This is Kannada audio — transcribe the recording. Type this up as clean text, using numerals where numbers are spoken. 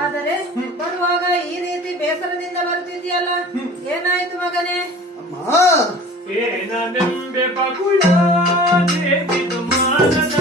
ಆದರೆ ಬರುವಾಗ ಈ ರೀತಿ ಬೇಸರದಿಂದ ಬರುತ್ತಿದೆಯಲ್ಲ, ಏನಾಯ್ತು ಮಗನೇ? ಅಮ್ಮ ಏನೆಂಬೆ ಪಗುಳ ದೇವಿ ಮಾನದ